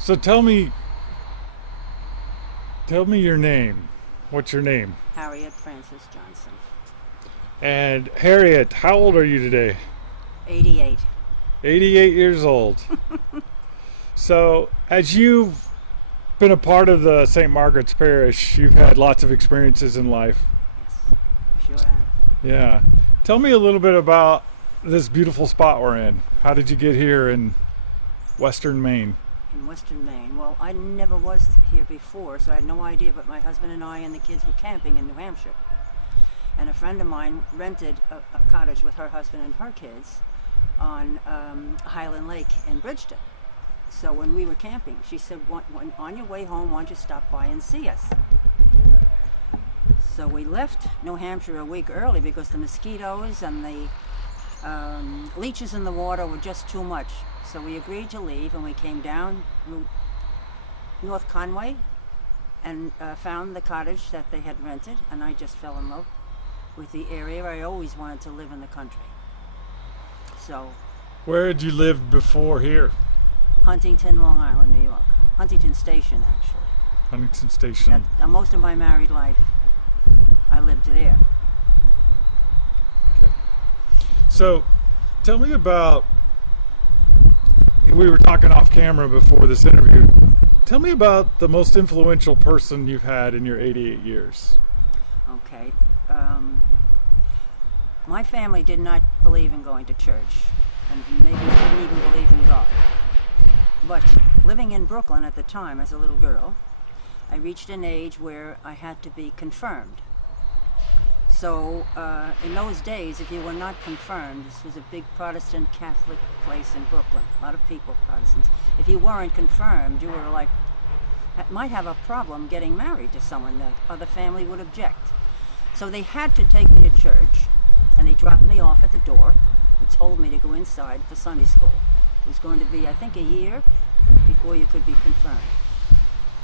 So tell me your name. What's your name? Harriet Francis Johnson. And Harriet, how old are you today? 88. 88 years old. So, as you've been a part of the St. Margaret's Parish, you've had lots of experiences in life. Yes, I sure am. Yeah. Tell me a little bit about this beautiful spot we're in. How did you get here in Western Maine? In Western Maine. Well, I never was here before, so I had no idea, but my husband and I and the kids were camping in New Hampshire. And a friend of mine rented a cottage with her husband and her kids on Highland Lake in Bridgeton. So when we were camping, she said, on your way home, why don't you stop by and see us? So we left New Hampshire a week early because the mosquitoes and the leeches in the water were just too much. So we agreed to leave, and we came down Route North Conway and found the cottage that they had rented, and I just fell in love with the area. I always wanted to live in the country. So Where had you lived before here? Huntington, Long Island, New York. Huntington Station, actually. Huntington Station. Most of my married life, I lived there. Okay. So, tell me about, we were talking off camera before this interview. Tell me about the most influential person you've had in your 88 years. Okay. My family did not believe in going to church, and maybe didn't even believe in God. But living in Brooklyn at the time as a little girl, I reached an age where I had to be confirmed. So in those days, if you were not confirmed, this was a big Protestant Catholic place in Brooklyn, a lot of people, Protestants. If you weren't confirmed, you were like, might have a problem getting married to someone. The other family would object. So they had to take me to church, and they dropped me off at the door and told me to go inside for Sunday school. It was going to be, I think, a year before you could be confirmed.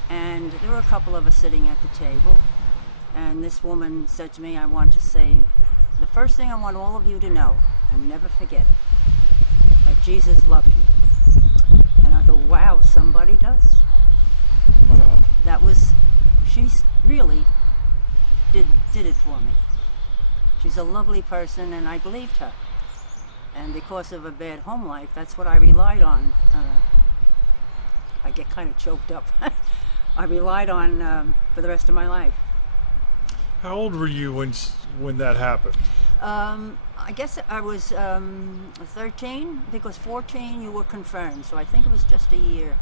And there were a couple of us sitting at the table, and this woman said to me, I want to say, the first thing I want all of you to know, and never forget it, that Jesus loves you. And I thought, wow, somebody does. Wow. That was, she really did it for me. She's a lovely person, and I believed her. And because of a bad home life, that's what I relied on. I get kind of choked up. I relied on for the rest of my life. How old were you when that happened? I guess I was 13, because 14 you were confirmed. So I think it was just a year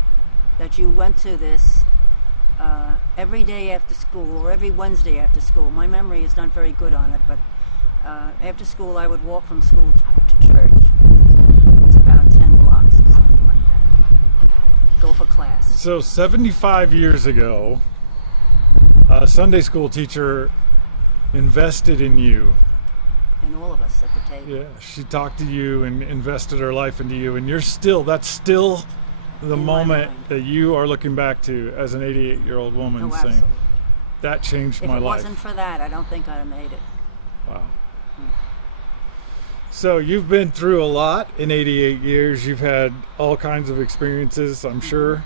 that you went to this every day after school, or every Wednesday after school. My memory is not very good on it, but after school I would walk from school to church. It's about 10 blocks or something like that. Go for class. So 75 years ago, a Sunday school teacher invested in you. And all of us at the table. Yeah, she talked to you and invested her life into you, and that's still the In my moment mind. that you are looking back to as an 88-year-old woman Oh, saying, absolutely. that changed If my it life. wasn't for that, I don't think I'd have made it. Wow. So you've been through a lot in 88 years. You've had all kinds of experiences, I'm sure.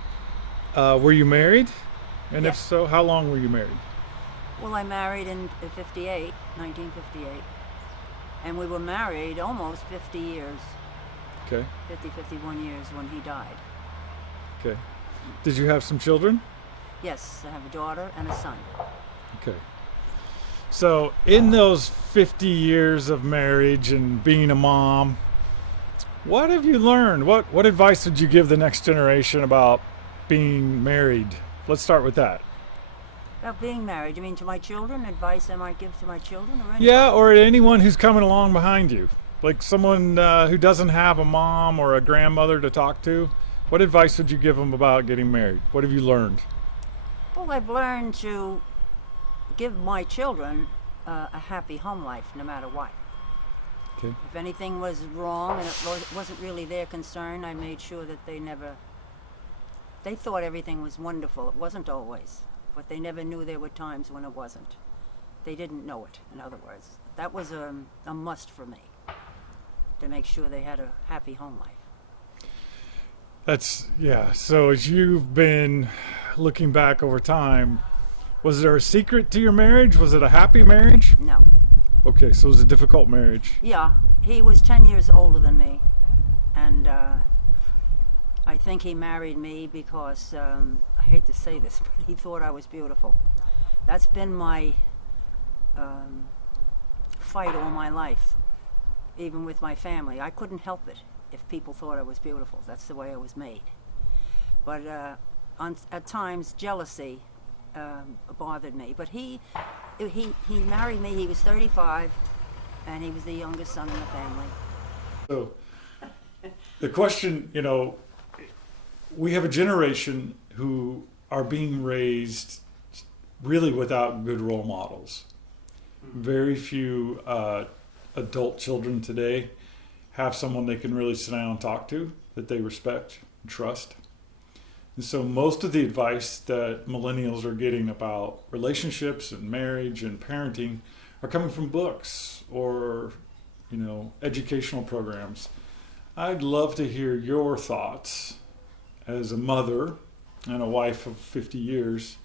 Were you married? And if Yes. so, how long were you married? Well, I married in 1958, and we were married almost 50 years, Okay. 51 years when he died. Okay. Did you have some children? Yes, I have a daughter and a son. Okay. So in those 50 years of marriage and being a mom, what have you learned? What advice would you give the next generation about being married? Let's start with that. About being married, you mean to my children? Advice I might give to my children? Or Yeah, or anyone who's coming along behind you. Like someone who doesn't have a mom or a grandmother to talk to. What advice would you give them about getting married? What have you learned? Well, I've learned to give my children a happy home life, no matter what. Okay. If anything was wrong and it wasn't really their concern, I made sure that they thought everything was wonderful. It wasn't always, but they never knew there were times when it wasn't. They didn't know it, in other words. That was a must for me, to make sure they had a happy home life. Yeah. So as you've been looking back over time, was there a secret to your marriage? Was it a happy marriage? No. Okay, so it was a difficult marriage. Yeah, he was 10 years older than me. And I think he married me because, I hate to say this, but he thought I was beautiful. That's been my fight all my life, even with my family. I couldn't help it if people thought I was beautiful. That's the way I was made. But at times, jealousy bothered me. But he married me. He was 35, and he was the youngest son in the family. So the question, we have a generation who are being raised really without good role models. Very few adult children today have someone they can really sit down and talk to that they respect and trust. And so most of the advice that millennials are getting about relationships and marriage and parenting are coming from books or, educational programs. I'd love to hear your thoughts as a mother and a wife of 50 years.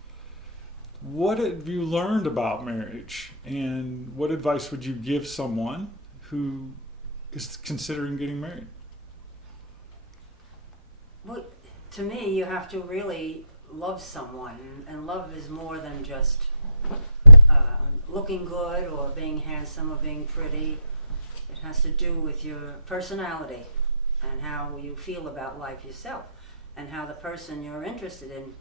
What have you learned about marriage, and what advice would you give someone who is considering getting married? Well, to me, you have to really love someone, and love is more than just looking good or being handsome or being pretty. It has to do with your personality and how you feel about life yourself, and how the person you're interested in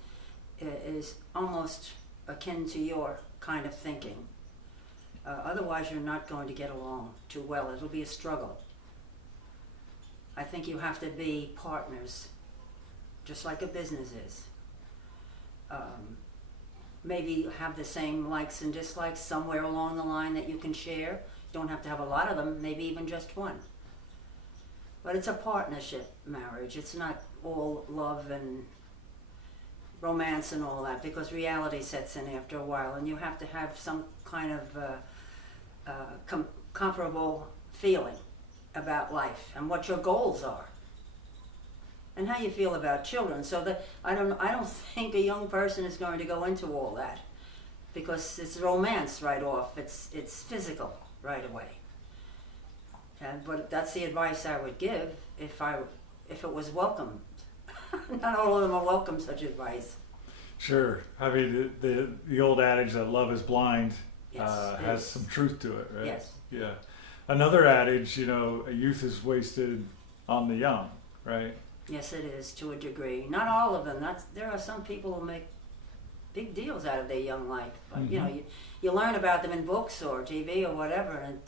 is almost akin to your kind of thinking. Otherwise, you're not going to get along too well. It'll be a struggle. I think you have to be partners, just like a business is. Maybe have the same likes and dislikes somewhere along the line that you can share. You don't have to have a lot of them, maybe even just one. But it's a partnership marriage. It's not all love and romance and all that, because reality sets in after a while, and you have to have some kind of comparable feeling about life and what your goals are and how you feel about children. So that I don't think a young person is going to go into all that, because it's romance right off. It's physical right away. But that's the advice I would give if it was welcomed. Not all of them are welcome such advice. Sure. I mean, the old adage that love is blind has Yes. some truth to it, right? Yes. Yeah. Another adage, a youth is wasted on the young, right? Yes, it is, to a degree. Not all of them. There are some people who make big deals out of their young life. But, you learn about them in books or TV or whatever, and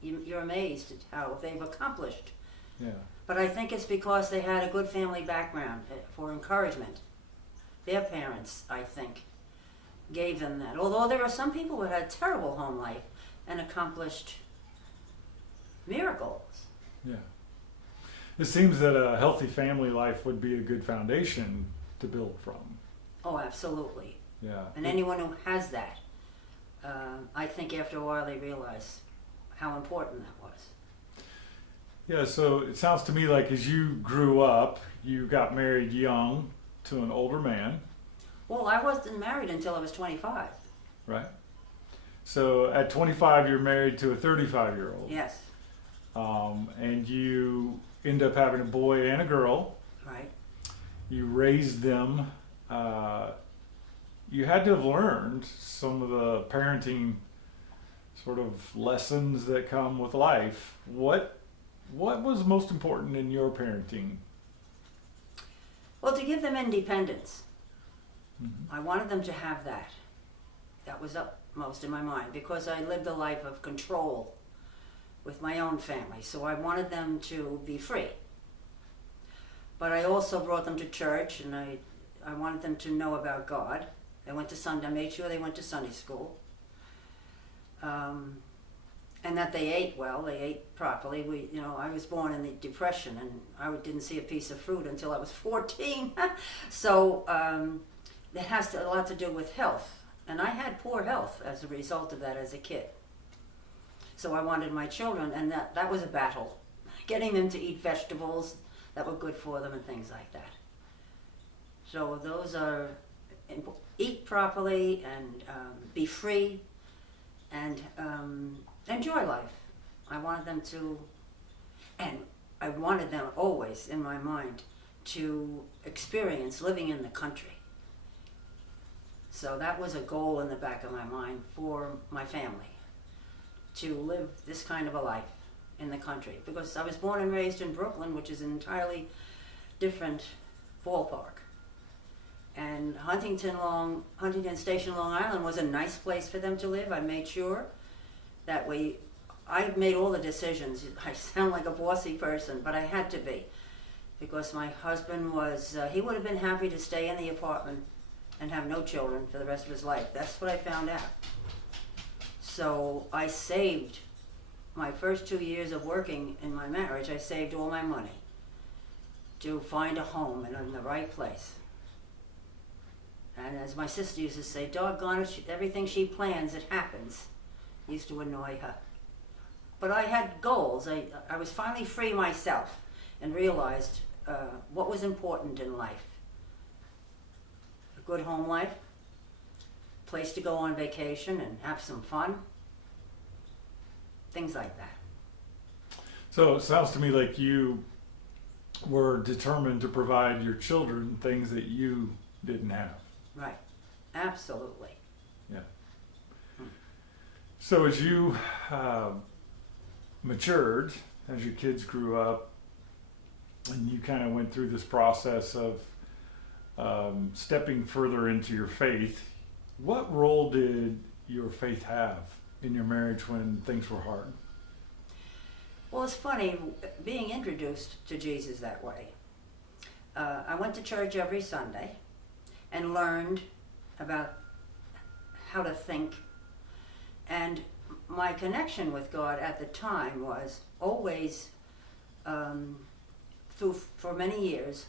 you're amazed at how they've accomplished. Yeah. But I think it's because they had a good family background for encouragement. Their parents, I think, gave them that. Although there are some people who had a terrible home life and accomplished miracles. Yeah. It seems that a healthy family life would be a good foundation to build from. Oh, absolutely. Yeah. And anyone who has that, I think after a while they realize how important that was. Yeah, so it sounds to me like as you grew up, you got married young to an older man, Well, I wasn't married until I was 25. right? So at 25, you're married to a 35-year-old. Yes, And you end up having a boy and a girl. right. You raised them. You had to have learned some of the parenting sort of lessons that come with life. What was most important in your parenting? Well, to give them independence. Mm-hmm. I wanted them to have that. That was upmost in my mind, because I lived a life of control with my own family. So I wanted them to be free. But I also brought them to church, and I wanted them to know about God. They went to Sunday. I made sure they went to Sunday school. And that they ate well, they ate properly. I was born in the Depression, and I didn't see a piece of fruit until I was 14. So it has a lot to do with health. And I had poor health as a result of that as a kid. So I wanted my children, and that was a battle. Getting them to eat vegetables, that were good for them and things like that. So those are, eat properly and be free and enjoy life. I wanted them to, and I wanted them always in my mind to experience living in the country. So that was a goal in the back of my mind for my family, to live this kind of a life in the country. Because I was born and raised in Brooklyn, which is an entirely different ballpark. And Huntington Station, Long Island was a nice place for them to live. I made sure that I made all the decisions. I sound like a bossy person, but I had to be. Because my husband he would have been happy to stay in the apartment and have no children for the rest of his life. That's what I found out. So I saved my first 2 years of working in my marriage. I saved all my money to find a home and in the right place. And as my sister used to say, doggone it, everything she plans, it happens. Used to annoy her. But I had goals. I was finally free myself and realized what was important in life. A good home life, place to go on vacation and have some fun, things like that. So it sounds to me like you were determined to provide your children things that you didn't have. Right, absolutely. Yeah. So as you matured, as your kids grew up, and you kind of went through this process of stepping further into your faith, what role did your faith have in your marriage when things were hard? Well, it's funny being introduced to Jesus that way. I went to church every Sunday and learned about how to think. And my connection with God at the time was always, for many years,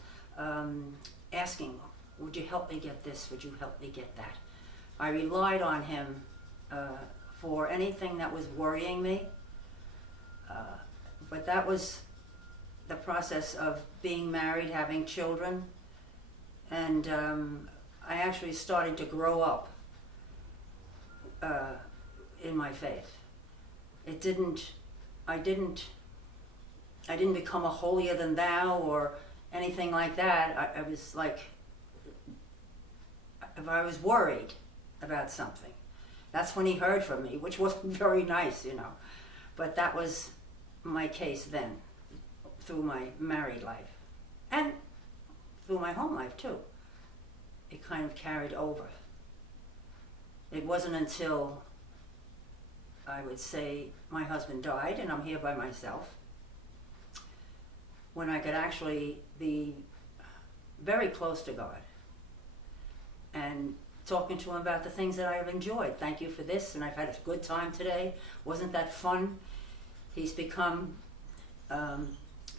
asking, would you help me get this? Would you help me get that? I relied on him for anything that was worrying me. But that was the process of being married, having children, and I actually started to grow up in my faith. I didn't become a holier than thou or anything like that. I was like, if I was worried about something, that's when he heard from me, which wasn't very nice, But that was my case then, through my married life, and through my home life too. It kind of carried over. It wasn't until, I would say, my husband died and I'm here by myself, when I could actually be very close to God and talking to him about the things that I have enjoyed. Thank you for this, and I've had a good time today. Wasn't that fun? He's become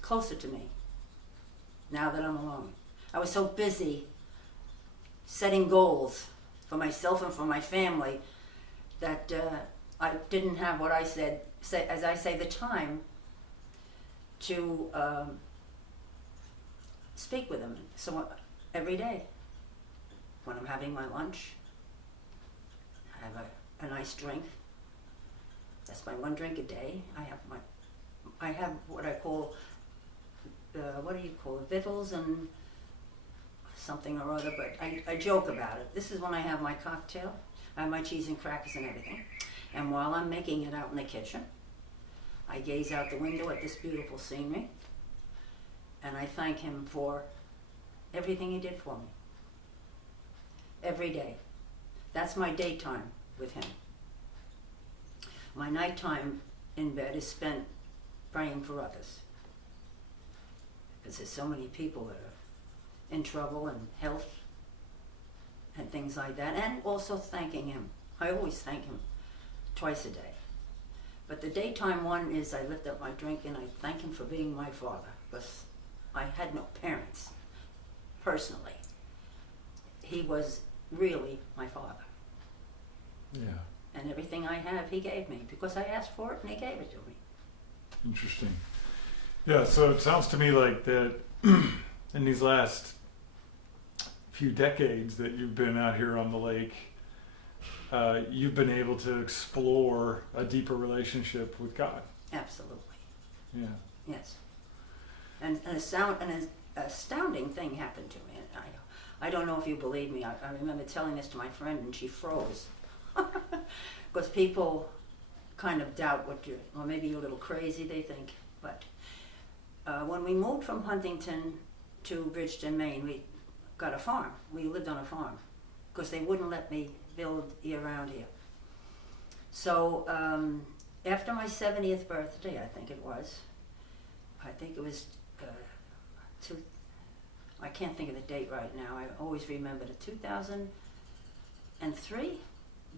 closer to me now that I'm alone. I was so busy setting goals for myself and for my family that I didn't have what I say, the time to speak with him. So every day, when I'm having my lunch, I have a nice drink. That's my one drink a day. I have what I call, what do you call it, victuals and something or other, but I joke about it. This is when I have my cocktail. I have my cheese and crackers and everything. And while I'm making it out in the kitchen, I gaze out the window at this beautiful scenery, and I thank him for everything he did for me. Every day. That's my daytime with him. My nighttime in bed is spent praying for others. Because there's so many people that are in trouble and health and things like that. And also thanking him. I always thank him twice a day. But the daytime one is I lift up my drink and I thank him for being my father. Because I had no parents, personally. He was really my father. Yeah. And everything I have, he gave me because I asked for it and he gave it to me. Interesting. Yeah, so it sounds to me like that in these last few decades that you've been out here on the lake, you've been able to explore a deeper relationship with God. Absolutely. Yeah. Yes. And an astounding thing happened to me. And I don't know if you believe me. I remember telling this to my friend and she froze. Because people kind of doubt what you're, or maybe you're a little crazy, they think. But when we moved from Huntington to Bridgeton, Maine, we got a farm. We lived on a farm because they wouldn't let me build year-round here. So after my 70th birthday, I think it was I can't think of the date right now. I always remember the 2003,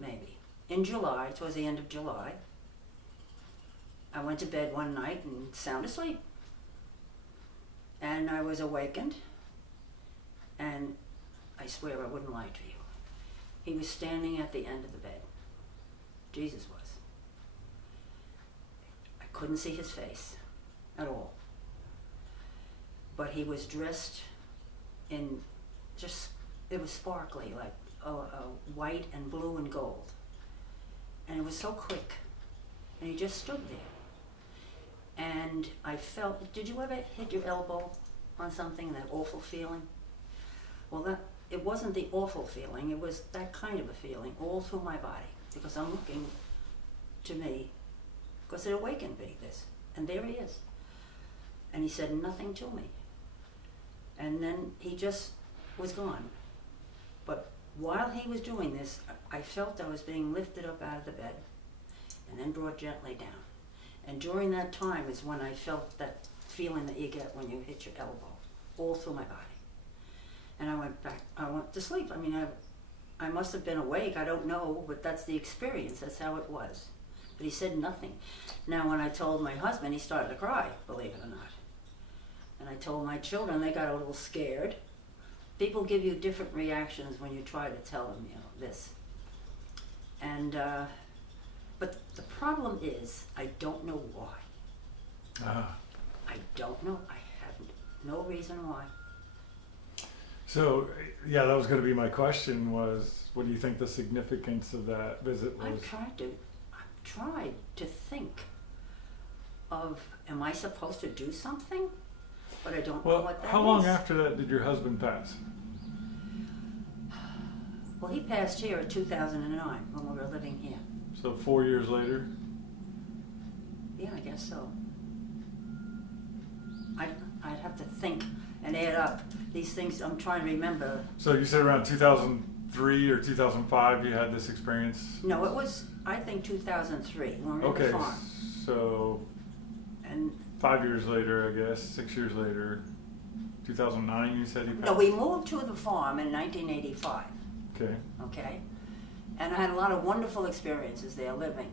maybe. In July, towards the end of July, I went to bed one night and sound asleep. And I was awakened, and I swear I wouldn't lie to you. He was standing at the end of the bed. Jesus was. I couldn't see his face at all. But he was dressed in it was sparkly, like white and blue and gold. And it was so quick. And he just stood there. And I felt, did you ever hit your elbow on something, that awful feeling? Well, it wasn't the awful feeling, it was that kind of a feeling all through my body. Because I'm looking to me, because it awakened me, this. And there he is. And he said nothing to me. And then he just was gone. But while he was doing this, I felt I was being lifted up out of the bed and then brought gently down. And during that time is when I felt that feeling that you get when you hit your elbow, all through my body. And I went to sleep. I mean, I must have been awake, I don't know, but that's the experience, that's how it was. But he said nothing. Now when I told my husband, he started to cry, believe it or not. And I told my children, they got a little scared. People give you different reactions when you try to tell them, this. And, but the problem is, I don't know why. I don't know. I have no reason why. So, yeah, that was going to be my question was, what do you think the significance of that visit was? I've tried to think of, am I supposed to do something? But I don't know what that is. How long after that did your husband pass? Well, he passed here in 2009 when we were living here. So 4 years later? Yeah, I guess so. I'd have to think and add up these things. I'm trying to remember. So you said around 2003 or 2005 you had this experience? No, it was, I think, 2003 when we were in the farm. So and 5 years later, I guess, 6 years later, 2009 you said he passed? No, we moved to the farm in 1985. Okay. Okay? And I had a lot of wonderful experiences there living.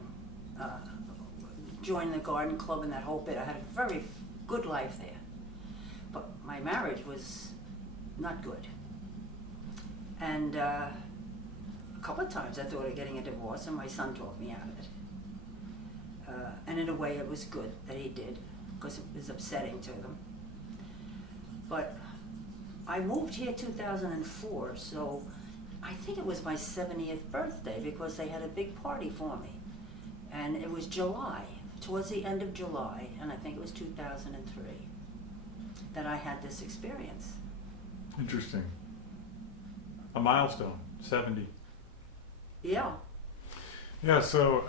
Joined the garden club and that whole bit. I had a very good life there. But my marriage was not good. And a couple of times I thought of getting a divorce, and my son talked me out of it. And in a way it was good that he did, because it was upsetting to them. But I moved here 2004, so I think it was my 70th birthday, because they had a big party for me. And it was July, towards the end of July, and I think it was 2003, that I had this experience. Interesting. A milestone, 70. Yeah. Yeah, so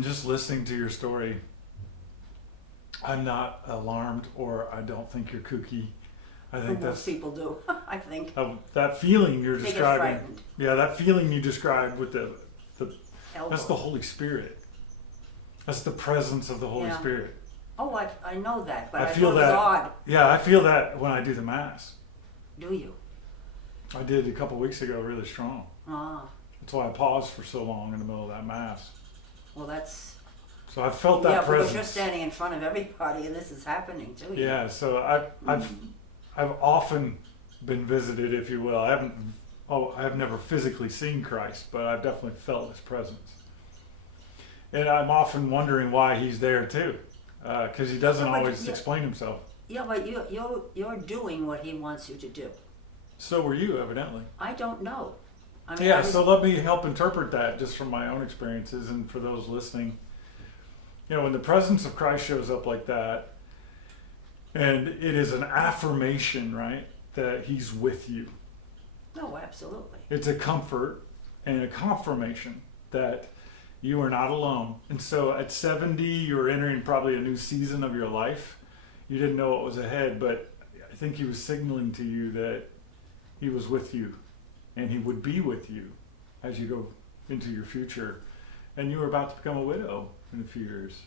just listening to your story, I'm not alarmed, or I don't think you're kooky. I think most people do, I think. That feeling you're They get describing. frightened. Yeah, that feeling you described with the Elbow. that's the Holy Spirit. That's the presence of the Holy Yeah. Spirit. Oh, I know that, but I feel thought it was that. odd. Yeah, I feel that when I do the Mass. Do you? I did a couple weeks ago, really strong. Ah, That's why I paused for so long in the middle of that Mass. well, that's... So I felt that yeah, presence. because you're standing in front of everybody, and this is happening to you. Yeah, so I've often been visited, if you will. I have never physically seen Christ, but I've definitely felt His presence. And I'm often wondering why He's there too. because he doesn't No, but always yeah. explain himself. Yeah, but you're doing what he wants you to do. So were you, evidently. I don't know. I mean, Yeah, I was- so let me help interpret that just from my own experiences and for those listening. You know, when the presence of Christ shows up like that, and it is an affirmation, right, that he's with you. No, absolutely. It's a comfort and a confirmation that you are not alone. And so at 70, you're entering probably a new season of your life. You didn't know what was ahead, but I think he was signaling to you that he was with you and he would be with you as you go into your future. And you were about to become a widow in a few years.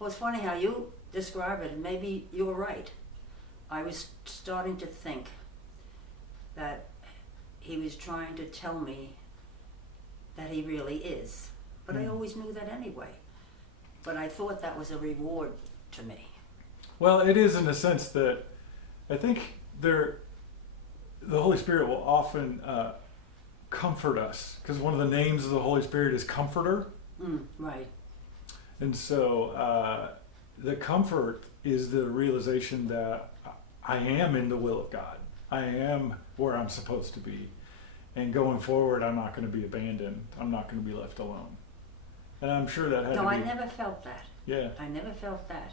Well, it's funny how you describe it, and maybe you're right. I was starting to think that he was trying to tell me that he really is. But I always knew that anyway. But I thought that was a reward to me. Well, it is in the sense that I think the Holy Spirit will often comfort us, because one of the names of the Holy Spirit is Comforter. Right. And so the comfort is the realization that I am in the will of God. I am where I'm supposed to be. And going forward, I'm not going to be abandoned. I'm not going to be left alone. And I'm sure that had to No, be... I never felt that. Yeah. I never felt that.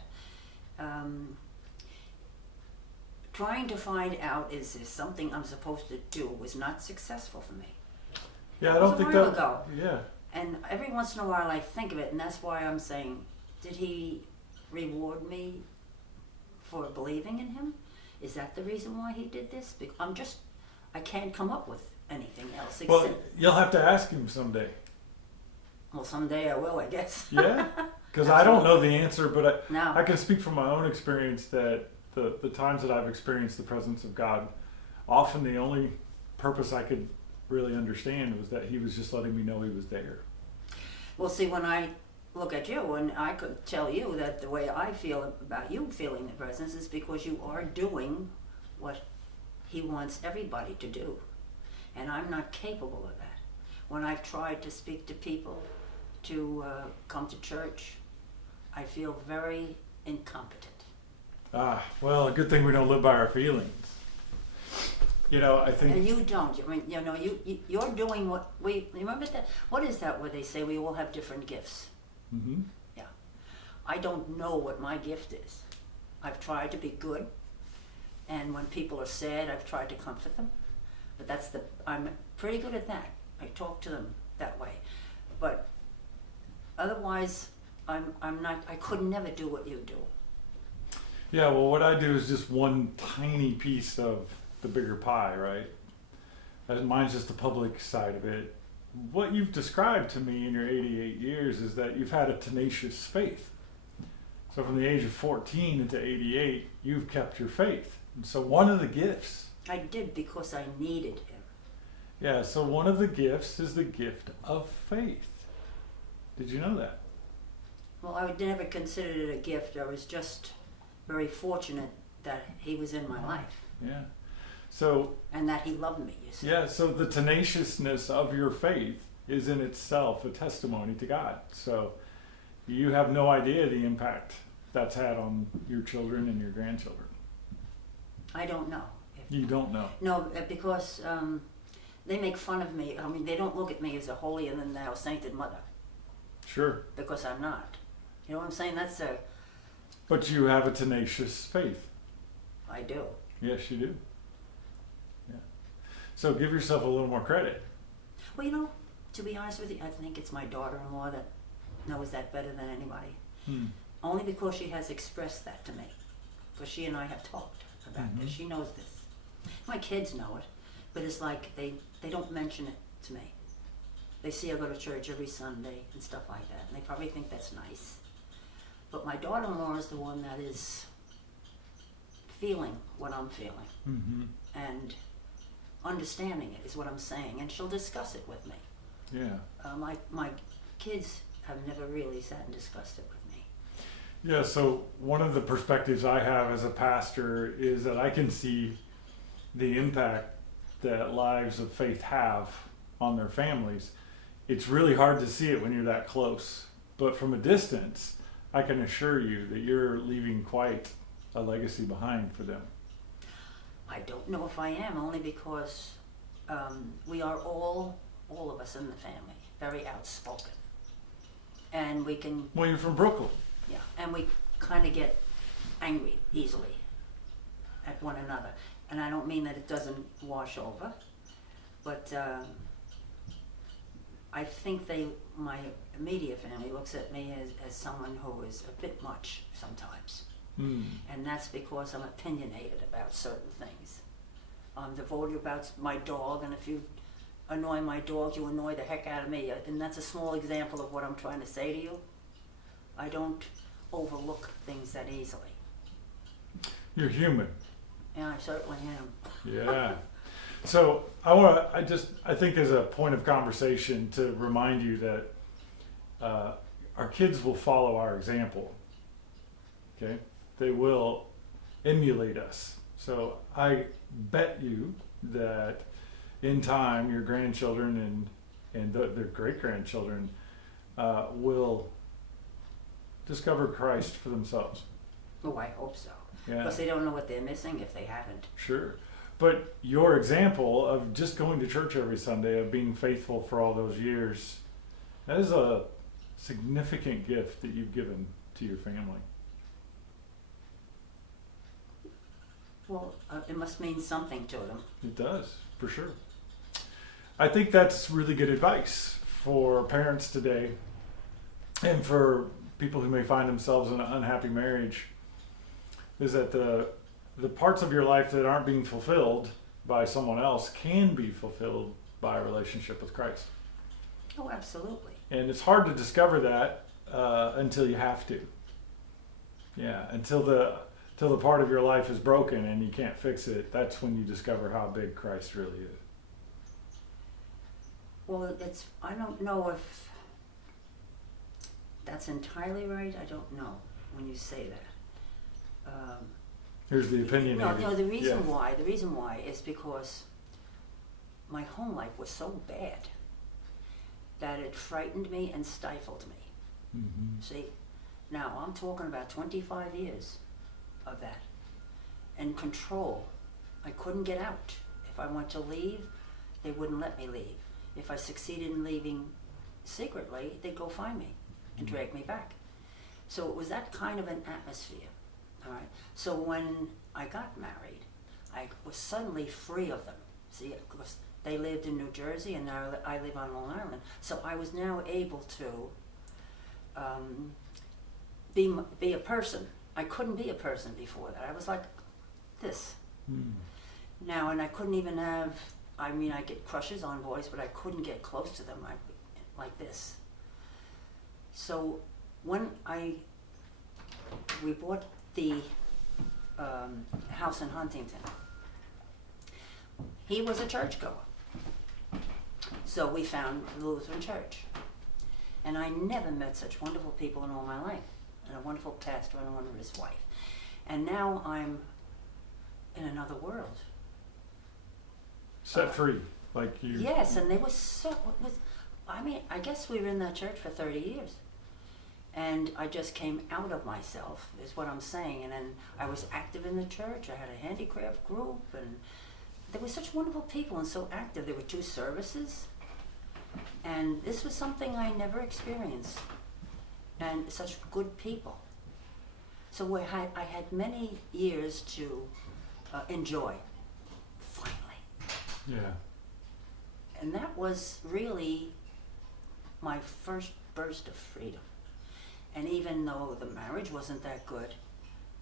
Trying to find out is there something I'm supposed to do was not successful for me. Yeah, I It was don't a think while that... ago. Yeah. And every once in a while I think of it, and that's why I'm saying, did he reward me for believing in him? Is that the reason why he did this? I can't come up with anything else except... Well, you'll have to ask him someday. Well, someday I will, I guess. Yeah? Because I don't know the answer, but No. I can speak from my own experience that the times that I've experienced the presence of God, often the only purpose I could really understand was that he was just letting me know he was there. Well, see, when I look at you, and I could tell you that the way I feel about you feeling the presence is because you are doing what he wants everybody to do. And I'm not capable of that. When I've tried to speak to people to come to church, I feel very incompetent. Well, a good thing we don't live by our feelings. You know, I think... And you don't. I mean, you know, you're doing what we... Remember that? What is that where they say we all have different gifts? Mm-hmm. Yeah. I don't know what my gift is. I've tried to be good, and when people are sad, I've tried to comfort them. But I'm pretty good at that. I talk to them that way. But otherwise, I'm not... I could never do what you do. Yeah, well, what I do is just one tiny piece of the bigger pie, right? Mine's just the public side of it. What you've described to me in your 88 years is that you've had a tenacious faith. So from the age of 14 into 88, you've kept your faith. And so one of the gifts... I did because I needed him. Yeah, so one of the gifts is the gift of faith. Did you know that? Well, I would never consider it a gift. I was just very fortunate that he was in my life. Yeah. So... And that he loved me, you see. Yeah, so the tenaciousness of your faith is in itself a testimony to God. So you have no idea the impact that's had on your children and your grandchildren. I don't know. You don't know. No, because they make fun of me. I mean, they don't look at me as a holier than thou sainted mother. Sure. Because I'm not. You know what I'm saying? But you have a tenacious faith. I do. Yes, you do. Yeah. So give yourself a little more credit. Well, you know, to be honest with you, I think it's my daughter-in-law that knows that better than anybody. Only because she has expressed that to me. Because she and I have talked about this. She knows this. My kids know it, but it's like they don't mention it to me. They see I go to church every Sunday and stuff like that, and they probably think that's nice. But my daughter-in-law is the one that is feeling what I'm feeling and understanding it is what I'm saying, and she'll discuss it with me. Yeah. My kids have never really sat and discussed it with me. Yeah, so one of the perspectives I have as a pastor is that I can see the impact that lives of faith have on their families. It's really hard to see it when you're that close, but from a distance, I can assure you that you're leaving quite a legacy behind for them. I don't know if I am, only because we are all of us in the family, very outspoken. And we can, Well, you're from Brooklyn. yeah, and we kind of get angry easily at one another. And I don't mean that it doesn't wash over, but I think my immediate family looks at me as someone who is a bit much sometimes. And that's because I'm opinionated about certain things. I'm devoted about my dog, and if you annoy my dog, you annoy the heck out of me. And that's a small example of what I'm trying to say to you. I don't overlook things that easily. You're human. Yeah, I certainly am. Yeah. So I think as a point of conversation to remind you that our kids will follow our example. Okay? They will emulate us. So I bet you that in time your grandchildren and their great-grandchildren will discover Christ for themselves. Oh, I hope so. Yeah. Because they don't know what they're missing if they haven't. Sure. But your example of just going to church every Sunday, of being faithful for all those years, that is a significant gift that you've given to your family. Well, it must mean something to them. It does, for sure. I think that's really good advice for parents today, and for people who may find themselves in an unhappy marriage, is that the parts of your life that aren't being fulfilled by someone else can be fulfilled by a relationship with Christ. Oh, absolutely. And it's hard to discover that until you have to. Yeah, until the part of your life is broken and you can't fix it, that's when you discover how big Christ really is. Well, I don't know if that's entirely right. I don't know when you say that. Here's the opinion. No, the reason why is because my home life was so bad that it frightened me and stifled me. Mm-hmm. See, now I'm talking about 25 years of that. And control. I couldn't get out. If I wanted to leave, they wouldn't let me leave. If I succeeded in leaving secretly, they'd go find me and drag me back. So it was that kind of an atmosphere. All right. So when I got married, I was suddenly free of them. See, of course, they lived in New Jersey, and now I live on Long Island. So I was now able to be a person. I couldn't be a person before that. I was like this. Now, and I couldn't even have. I mean, I get crushes on boys, but I couldn't get close to them like this. So when we bought the house in Huntington, he was a churchgoer. So we found the Lutheran church. And I never met such wonderful people in all my life. And a wonderful pastor and a wonderful wife. And now I'm in another world. Set free, like you. Yes, and they were so. I mean, I guess we were in that church for 30 years. And I just came out of myself, is what I'm saying. And then I was active in the church. I had a handicraft group, and there were such wonderful people and so active. There were 2 services. And this was something I never experienced. And such good people. So I had many years to enjoy, finally. Yeah. And that was really my first burst of freedom. And even though the marriage wasn't that good,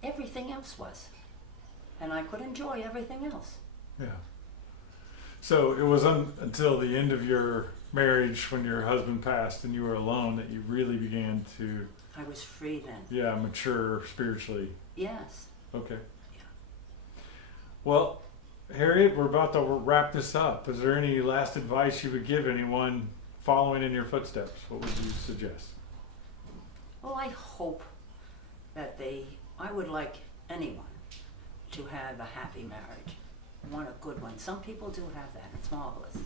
everything else was. And I could enjoy everything else. Yeah. So it was until the end of your marriage, when your husband passed and you were alone, that you really began to... I was free then. Yeah, mature spiritually. Yes. Okay. Yeah. Well, Harriet, we're about to wrap this up. Is there any last advice you would give anyone following in your footsteps? What would you suggest? Well, I hope that I would like anyone to have a happy marriage. I want a good one. Some people do have that. It's marvelous.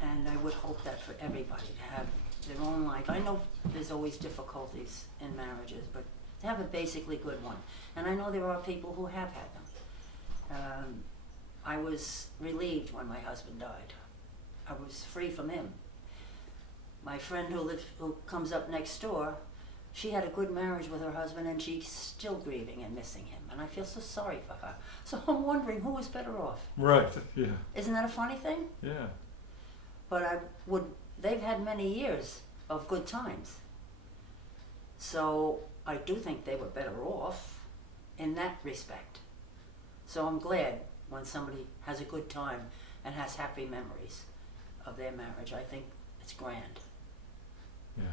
And I would hope that for everybody to have their own life. I know there's always difficulties in marriages, but to have a basically good one. And I know there are people who have had them. I was relieved when my husband died. I was free from him. My friend who comes up next door, she had a good marriage with her husband and she's still grieving and missing him. And I feel so sorry for her. So I'm wondering who was better off. Right. Yeah. Isn't that a funny thing? Yeah. But they've had many years of good times. So I do think they were better off in that respect. So I'm glad when somebody has a good time and has happy memories of their marriage. I think it's grand. Yeah.